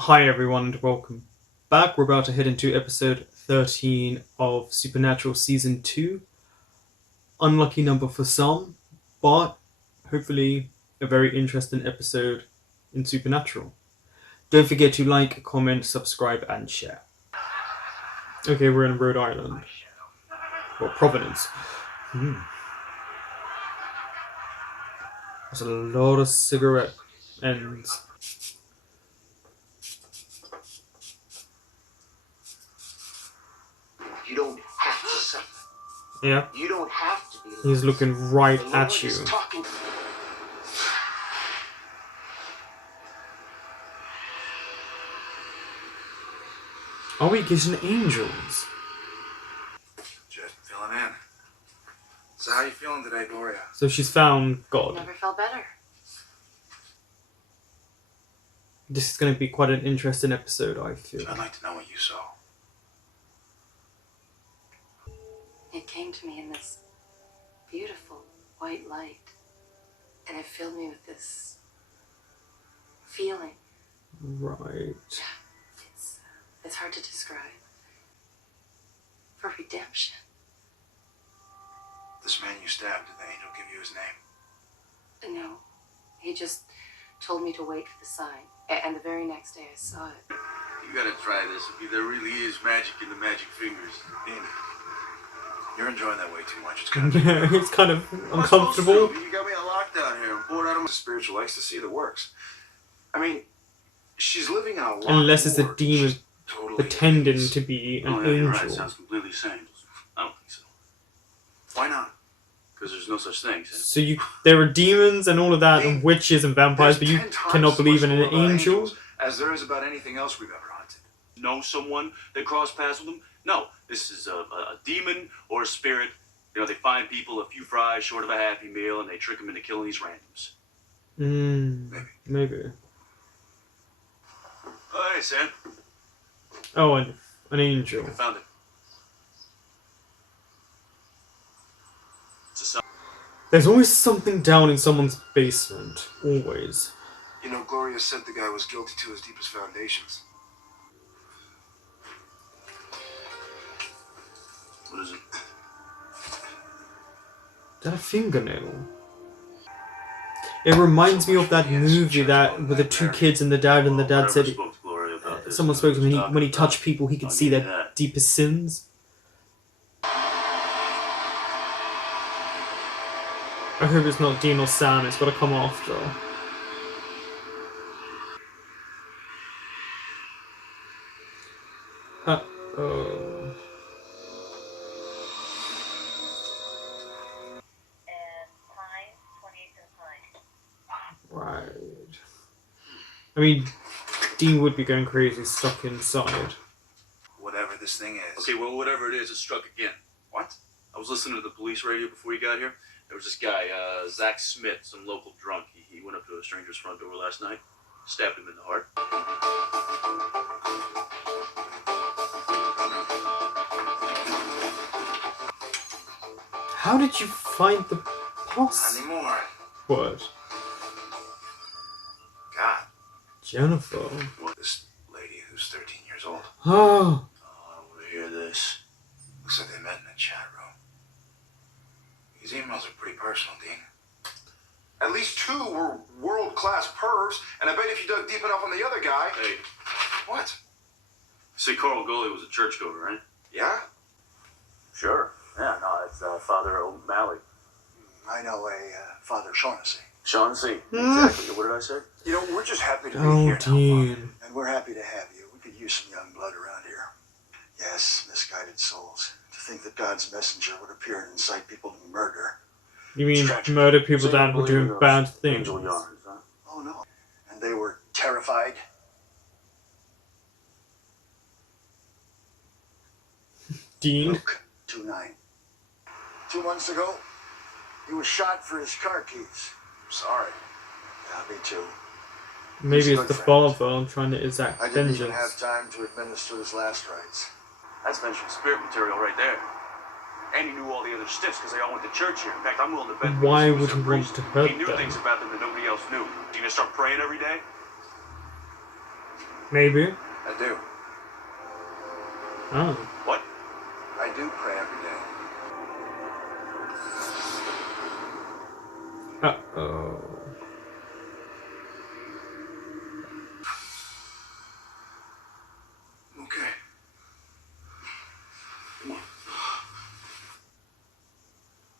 Hi everyone and welcome back. We're about to head into episode 13 of Supernatural Season 2. Unlucky number for some, but hopefully a very interesting episode in Supernatural. Don't forget to like, comment, subscribe, and share. Okay, we're in Rhode Island. Or Providence. There's a lot of cigarette ends. You don't have to suffer. Yeah, You don't have to be. he's looking right The at Lord you. is talking. Are we getting angels? Just filling in. So how you feeling today, Gloria? So she's found God. Never felt better. This is going to be quite an interesting episode, I feel. I'd like to know what you saw. It came to me in this beautiful white light, and it filled me with this feeling. Right. It's hard to describe. For redemption. This man you stabbed, did the angel give you his name? No, he just told me to wait for the sign, and the very next day I saw it. You gotta try this. There really is magic in the magic fingers. Dean, you're enjoying that way too much. It's gonna be... It's kind of uncomfortable. You got me on lockdown here. I'm bored out of my spiritual ecstasy that works. I mean, she's living in a lot Unless it's a more. demon She's totally pretending amazed. to be an Oh, yeah, you're right. angel. Sounds completely sane. I don't think so. Why not? Because there's no such thing. So there are demons and all of that, and witches and vampires, but There's you 10 times cannot as believe much in an lore about angel? angels as there is about anything else we've ever hunted. Know someone that crossed paths with them? No. This is a demon or a spirit. You know, they find people a few fries short of a Happy Meal, and they trick them into killing these randoms. Maybe. Oh, hey, Sam. Oh, and an angel. I found it. It's a sign. There's always something down in someone's basement. Always. You know, Gloria said the guy was guilty to his deepest foundations. What is it? Is that a fingernail? It reminds me of that movie that with the two kids and the dad Whoever said spoke to Gloria about this, someone spoke to him and when he talked touched people he could I'll see give you their that. deepest sins. I hope it's not Dean or Sam, it's gotta come after. Uh-oh. Right. I mean, Dean would be going crazy stuck inside. Whatever this thing is. Okay, well, whatever it is, it struck again. What? I was listening to the police radio before you got here. There was this guy, Zach Smith, some local drunk. He went up to a stranger's front door last night, stabbed him in the heart. How did you find the Not pus? anymore. What? God. Jennifer. What, this lady who's 13 years old? Oh. I don't want to hear this. Looks like they met in a chat room. These emails are pretty personal, Dean. At least 2 were world-class pervs, and I bet if you dug deep enough on the other guy... Hey, What? say Carl Goley was a churchgoer, right? Yeah? Sure. Yeah, no, it's Father O'Malley. I know a Father Shaughnessy. Shaughnessy. Exactly. What did I say? You know, we're just happy to be Oh, here now, Dean. Father. And we're happy to have you. We could use some young blood around here. Yes, misguided souls. To think that God's messenger would appear and incite people to murder. You mean Tragic. murder people So you that were believe in doing those bad things? Angel yarns, huh? Oh, no. And they were terrified. Dean? Luke 2:9. 2 months ago, he was shot for his car keys. Sorry. Yeah, me too. Maybe it's good the friend. father trying to exact I didn't even have vengeance. time to administer his last rites. That's vengeful spirit material right there. And he knew all the other stiffs because they all went to church here. In fact, I'm willing to bet. Why he was would a he want priest. to hurt He knew them? things about them that nobody else knew. You gonna start praying every day? Maybe. I do. Oh. What? I do pray every day. Uh-oh. Okay. Come on.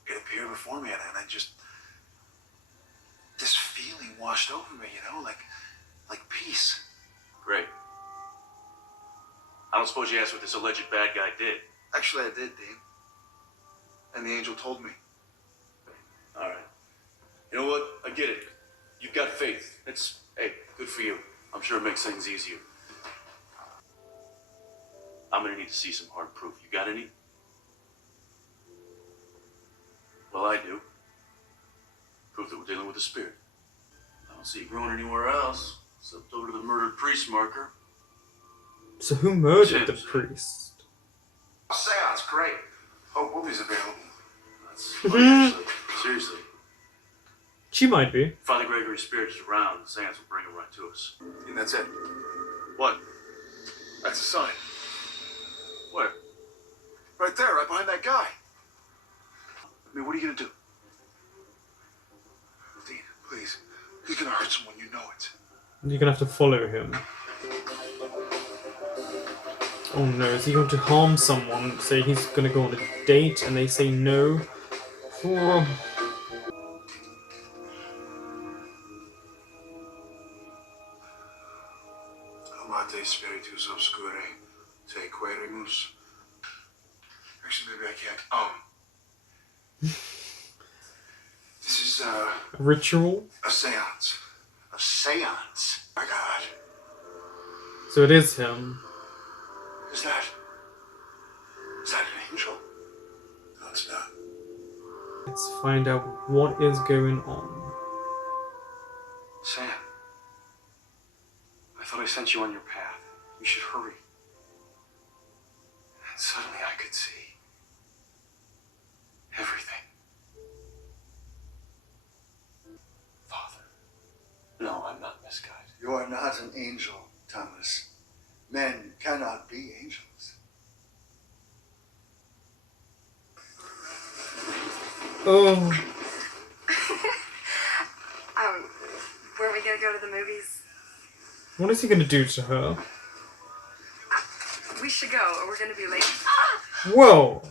It appeared before me, and I just... This feeling washed over me, you know, like peace. Great. I don't suppose you asked what this alleged bad guy did. Actually, I did, Dean. And the angel told me. All right. You know what? I get it. You've got faith. Hey, good for you. I'm sure it makes things easier. I'm gonna need to see some hard proof. You got any? Well, I do. Proof that we're dealing with a spirit. I don't see it growing anywhere else, except over to the murdered priest marker. So who murdered the Tim's. priest? Seance, great. Hope Whoopi's available. That's funny, actually. Seriously. She might be. Father Gregory's spirit is around. The seance will bring him right to us. And that's it. What? That's a sign. Where? Right there, right behind that guy. I mean, what are you gonna do? Dean, please. He's gonna hurt someone, you know it. You're gonna have to follow him. Oh no, is he going to harm someone? Say he's gonna go on a date and they say no? Oh. Amate spiritus obscure, te querimus. Actually, maybe I can't. This is, A ritual? a seance. A seance? My God. So it is him. Is that an angel? No, it's not. Let's find out what is going on. Sam, I thought I sent you on your path. You should hurry. And suddenly I could see everything. Father. No, I'm not misguided. You are not an angel, Thomas. Men cannot be angels. Oh, Were we gonna go to the movies? what is he gonna do to her? We should go, or we're gonna be late. Whoa!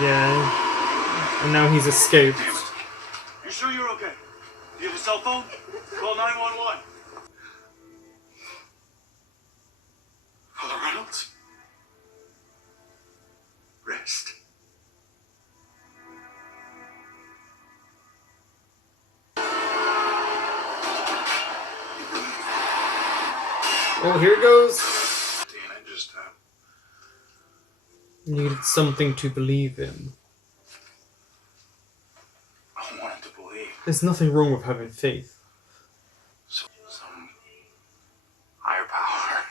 Yeah. And now he's escaped. You sure you're okay? Do you have a cell phone? Call 911. Father Reynolds? Rest. Oh, here it goes. Dean, I just, Needed something to believe in. I wanted to believe. There's nothing wrong with having faith. Some higher power.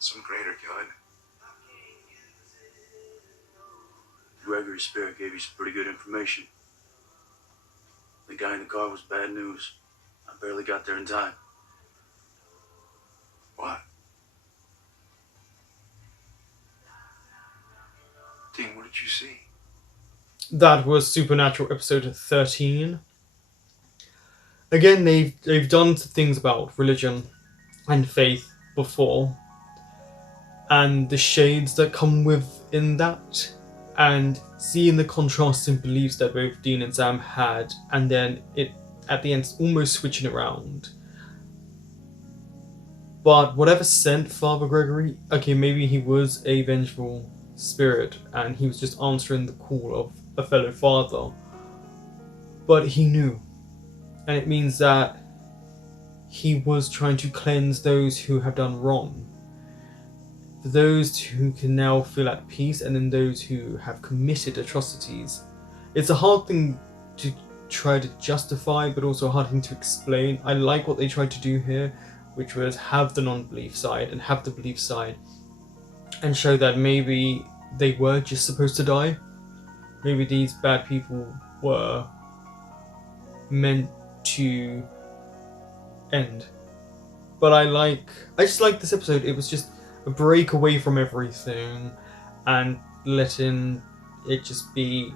Some greater good. Gregory's spirit gave you some pretty good information. The guy in the car was bad news. I barely got there in time. What? Dean, what did you see? That was Supernatural episode 13. Again, they've done things about religion and faith before, and the shades that come within that, and seeing the contrasting beliefs that both Dean and Sam had, and then it at the end almost switching around. But whatever sent Father Gregory, okay, maybe he was a vengeful spirit and he was just answering the call of a fellow father. But he knew. And it means that he was trying to cleanse those who have done wrong. For those who can now feel at peace, and then those who have committed atrocities. It's a hard thing to try to justify, but also a hard thing to explain. I like what they tried to do here, which was have the non-belief side and have the belief side, and show that maybe they were just supposed to die. Maybe these bad people were meant to end. but I just like this episode. It was just a break away from everything and letting it just be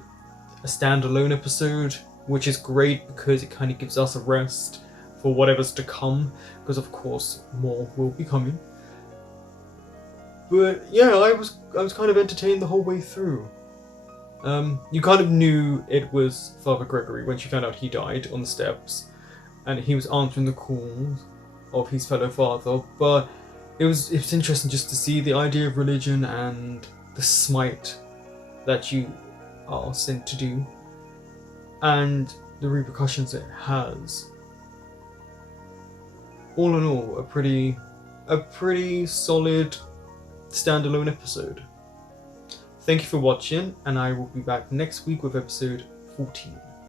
a standalone episode, which is great because it kind of gives us a rest for whatever's to come, because of course more will be coming. But yeah, I was kind of entertained the whole way through. You kind of knew it was Father Gregory when she found out he died on the steps, and he was answering the calls of his fellow father. But it was interesting just to see the idea of religion and the smite that you are sent to do, and the repercussions it has. All in all, a pretty solid standalone episode. Thank you for watching, and I will be back next week with episode 14.